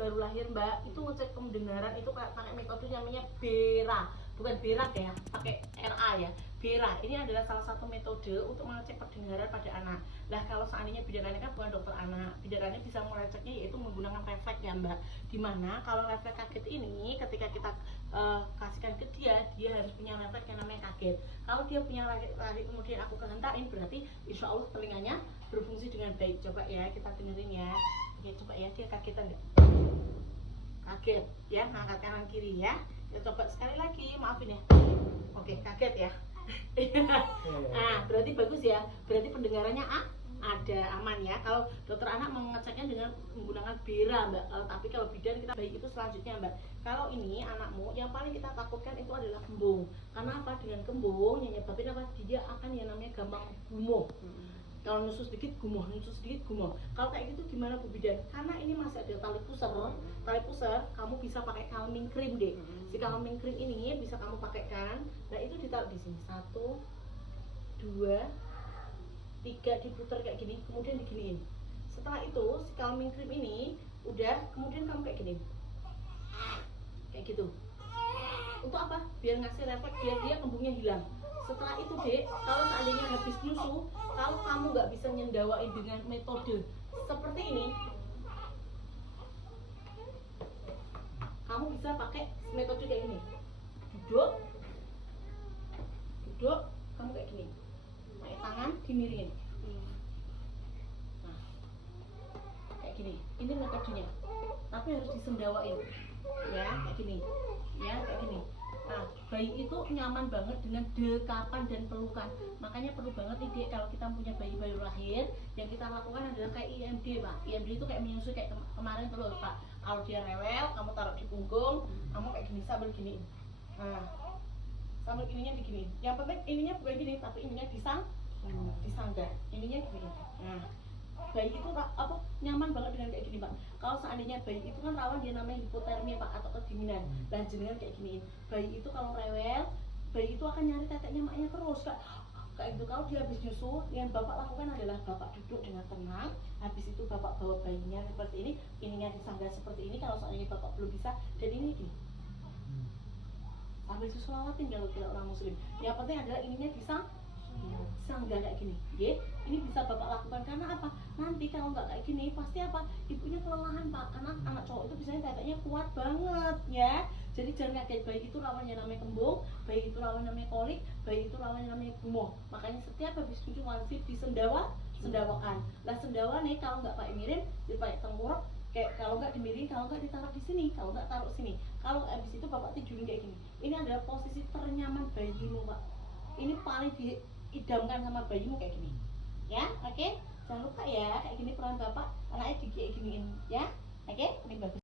baru lahir Mbak, itu ngecek pendengaran itu pakai metode namanya BERA, bukan berak ya, pakai RA ya, BERA. Ini adalah salah satu metode untuk mengecek pendengaran pada anak. Lah kalau seandainya bidarannya kan bukan dokter anak, bidarannya bisa meleceknya yaitu menggunakan refleks ya Mbak. Dimana kalau refleks kaget ini ketika kita kasihkan ke dia harus punya refleks yang namanya kaget. Kalau dia punya lari kemudian aku kehentain, berarti insya Allah telinganya berfungsi dengan baik. Coba ya kita dengerin ya. Oke, coba ya, dia kagetan nggak? Kaget ya, ngangkat kanan kiri ya. Kita coba sekali lagi, maafin ya. Oke, kaget ya. Nah, berarti bagus ya. Berarti pendengarannya ada, aman ya. Kalau dokter anak mengeceknya dengan menggunakan BERA Mbak. Tapi kalau bidan kita bayi itu selanjutnya Mbak. Kalau ini anakmu yang paling kita takutkan itu adalah kembung. Karena apa? Dengan kembung yang nyebabin apa? Dia akan yang namanya gampang gumoh. Kalau nyusus sedikit gumoh, nyusus sedikit gumoh. Kalau kayak gitu gimana Bu Bidan? Karena ini masih ada tali pusar, kamu bisa pakai calming cream deh. Si calming cream ini bisa kamu pakaikan. Nah itu ditaruh di sini, 1, 2, 3, diputar kayak gini, kemudian diginiin. Setelah itu si calming cream ini udah, kemudian kamu kayak gini, kayak gitu. Untuk apa? Biar ngasih refleks, biar dia kembungnya hilang. Setelah itu dek, kalau seandainya habis nyusu, kalau kamu nggak bisa nyendawain dengan metode seperti ini, kamu bisa pakai metode kayak ini. Duduk, kamu kayak gini, pakai tangan dimiringin. Nah, kayak gini. Ini metodenya. Tapi harus disendawain, ya kayak gini, ya kayak gini. Nah, bayi itu nyaman banget dengan dekapan dan pelukan. Makanya perlu banget nih Dek, kalau kita punya bayi baru lahir, yang kita lakukan adalah kayak IMD Pak. IMD itu kayak menyusui kayak kemarin terus Pak. Kalau dia rewel, kamu taruh di punggung, kamu kayak gini sambil gini. Nah, sambil ininya digini. Yang penting ininya bukan gini, tapi ininya disangga. Ininya gini. Nah, bayi itu apa nyaman banget dengan kayak gini Pak. Kalau seandainya bayi itu kan rawan dia namanya hipotermia Pak atau kedinginan. Dan jenengan kayak giniin. Bayi itu kalau rewel, bayi itu akan nyari teteknya maknya terus Kak. Kayak gitu. Kalau dia habis nyusu, yang Bapak lakukan adalah Bapak duduk dengan tenang. Habis itu Bapak bawa bayinya seperti ini, ininya disangga seperti ini kalau seandainya Bapak belum bisa. Dan ini gini. Sambil susu lawatin kalau kita orang muslim. Yang penting adalah ininya disangga kayak gini, ya. Ini bisa Bapak lakukan karena apa? Nanti kalau nggak kayak gini, pasti apa? Ibunya kelelahan Pak, karena anak cowok itu biasanya teteknya kuat banget, ya. Jadi jangan kaget, bayi itu rawan yang namanya kembung, bayi itu rawan namanya kolik, bayi itu rawan yang namanya gumoh. Makanya setiap habis cucu wajib sendawakan. Lah sendawa nih kalau nggak pakai miring, dipakai tengkurap. Kayak kalau nggak dimiring, kalau nggak ditaruh di sini, kalau nggak taruh sini. Kalau habis itu Bapak tidurin kayak gini. Ini adalah posisi ternyaman bayimu Pak. Ini paling diidamkan sama bayimu kayak gini. Ya, oke? Jangan lupa ya, kayak gini peran Bapak, anaknya kayak giniin, ya. Oke? Ini bagus.